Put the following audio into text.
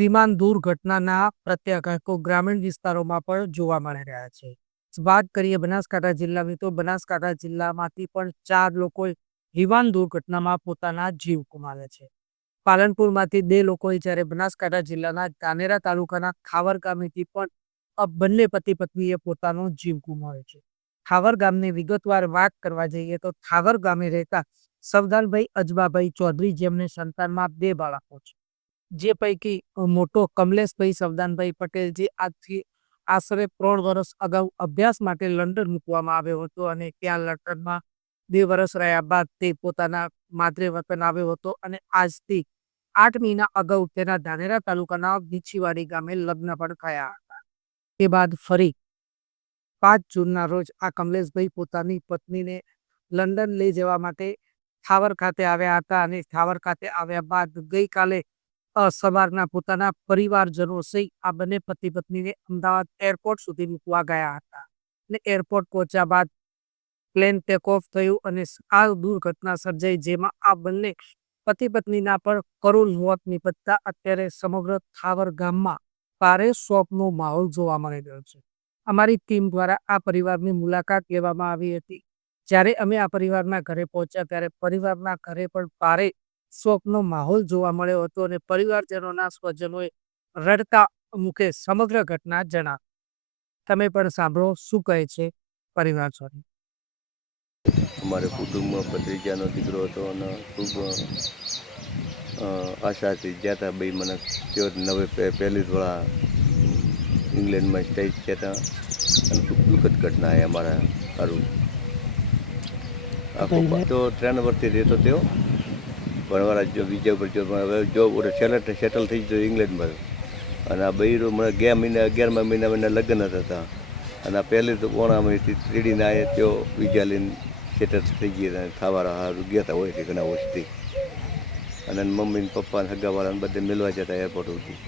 વિમાન દુર્ઘટનાના પ્રત્યાઘાતો ગ્રામીણ વિસ્તારોમાં પણ જોવા મળી રહ્યા છે. વાત કરીએ બનાસકાંઠા જિલ્લાની તો બનાસકાંઠા જિલ્લામાંથી પણ 4 લોકોએ વિમાન દુર્ઘટનામાં પોતાના જીવ ગુમાવ્યા છે. પાલનપુરમાંથી 2 લોકોએ જ્યારે બનાસકાંઠા જિલ્લાના ધાનેરા તાલુકાના ખાવર ગામેથી પણ બંને પતિ પત્નીએ પોતાનો જીવ ગુમાવ્યો છે. ખાવર ગામની વિગતવાર વાત કરવા જઈએ તો ખાવર ગામે રહેતા સવદાનભાઈ અજબાભાઈ ચૌધરી જેમને સંતાનમાં 2 બાળકો છે. જે પૈકી મોટો કમલેશભાઈ સવદાનભાઈ પટેલ જે આજથી આશરે 3 વર્ષ અગાઉ અભ્યાસ માટે લંડન મૂકવામાં આવ્યો હતો અને ત્યાં લંડનમાં 2 વર્ષ રહ્યા બાદ તે પોતાના માતૃ વતન આવ્યો હતો અને આજથી 8 મહિના અગાઉ તેના ધાનેરા તાલુકાના બીછીવાડી ગામે લગ્ન પણ થયા હતા. તે બાદ ફરી 5 જૂનના રોજ આ કમલેશભાઈ પોતાની પત્નીને લંડન લઈ જવા માટે ખાવર ખાતે આવ્યા હતા અને ખાવર ખાતે આવ્યા બાદ ગઈકાલે સવારના પોતાના પરિવારજનો સહિત આ બંને પતિ પત્નીને અમદાવાદ એરપોર્ટ સુધી મૂકવા ગયા હતા અને એરપોર્ટ પહોંચ્યા બાદ પ્લેન ટેક ઓફ થયું અને આ દુર્ઘટના સર્જાઈ, જેમાં આ બંને પતિ પત્નીના પણ કરુણ મોત નીપજતા અત્યારે સમગ્ર ખાવર ગામમાં ભારે શોકનો માહોલ જોવા મળી રહ્યો છે. અમારી ટીમ દ્વારા આ પરિવારની મુલાકાત લેવામાં આવી હતી. જ્યારે અમે આ પરિવારના ઘરે પહોંચ્યા ત્યારે પરિવારના ઘરે પણ ભારે શોકનો માહોલ જોવા મળ્યો હતો અને પરિવારજનોના સ્વજનોએ રડતા મુખે સમગ્ર ઘટના જણાવી. તમે પણ સાંભળો શું કહે છે પરિવારજનો. અમારે કુટુંબમાં ભત્રીજાનો દીકરો હતો અને ખૂબ આશાથી ગયા હતા. બે મને તેઓ પહેલી જ વળા ઇંગ્લેન્ડમાં સ્ટેજ થયા હતા અને ખૂબ દુઃખદ ઘટના એ અમારા સારું. આખો તો 3 વર્ષથી રહેતો તેઓ ભણવાના જો બીજા ઉપર જોબ સેટલ થઈ ગયો ઇંગ્લેન્ડમાં. અને આ બૈરો મને ગયા મહિના 11મા મહિનામાં લગ્ન હતા અને આ પહેલી તો પોણા મહિનાથી ત્રીડીને આવ્યા તેઓ વિઝા લઈને સેટલ થઈ ગયા થવા સારું ગયા હતા હોય ઘણા વર્ષથી. અને મમ્મી ને પપ્પા ને સગાવાળાને બધે મિલવા જતા એરપોર્ટ સુધી.